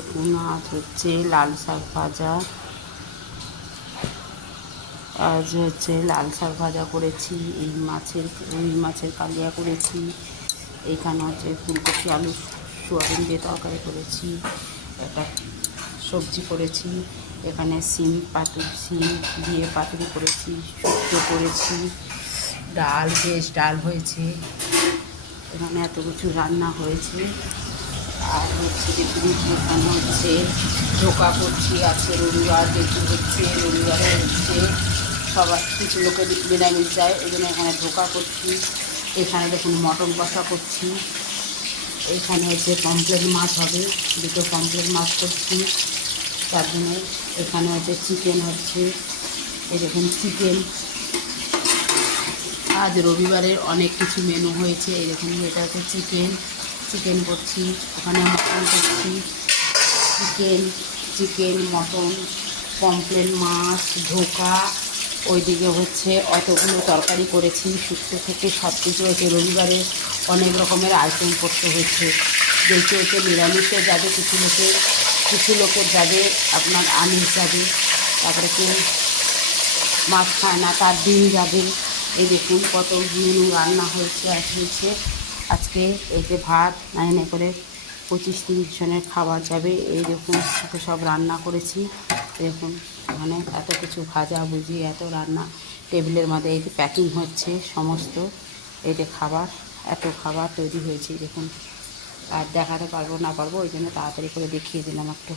দেখুন আজ হচ্ছে লাল শাক ভাজা। আজ হচ্ছে লাল শাক ভাজা করেছি, রুই মাছের কালিয়া করেছি। এখানে হচ্ছে ফুলকপি আলু সোয়াবিন দিয়ে তরকারি করেছি, একটা সবজি করেছি। এখানে সিম দিয়ে পাতুরি করেছি, শুক্তো করেছি, ডাল ভেজ ডাল হয়েছে। এখানে এত কিছু রান্না হয়েছে। আর হচ্ছে দেখুন এখানে হচ্ছে ধোকা করছি। আছে রবিবার, যেহেতু হচ্ছে রবিবারে হচ্ছে সবার কিছু লোকের নিরামিষ যায়, এই জন্য এখানে ধোকা করছি। এখানে দেখুন মটন কষা করছি। এখানে হচ্ছে পমফ্রেট মাছ হবে, দুটো পমফ্রেট মাছ করছি। তার জন্য এখানে হচ্ছে চিকেন হচ্ছে, এই দেখুন চিকেন। আজ রবিবারের অনেক কিছু মেনু হয়েছে। এই দেখুন এটা হচ্ছে চিকেন করছি, ওখানে মটন করছি। চিকেন মটন পমফ্রেট মাছ ধোকা, ওইদিকে হচ্ছে অতগুলো তরকারি করেছি। শুক্তো থেকে সব কিছু হয়েছে। রবিবারে অনেক রকমের আইটেম করতে হয়েছে। যেহেতু হচ্ছে নিরামিষে যাবে, কিছু লোকের যাবে আপনার আমিষ যাবে, তারপরে কেউ মাছ খায় না তার ডিম যাবে। এই দেখুন কত মেনু রান্না হয়েছে। আজকে এই যে ভাত নাইনে করে 25-30 জনের খাবার যাবে। এই দেখুন এত সব রান্না করেছি। দেখুন মানে এত কিছু ভাজাভুজি, এত রান্না টেবিলের মধ্যে। এই যে প্যাকিং হচ্ছে সমস্ত, এই যে এত খাবার তৈরি হয়েছে দেখুন। আর দেখাতে পারবো না পারবো, ওই জন্য তাড়াতাড়ি করে দেখিয়ে দিলাম একটু।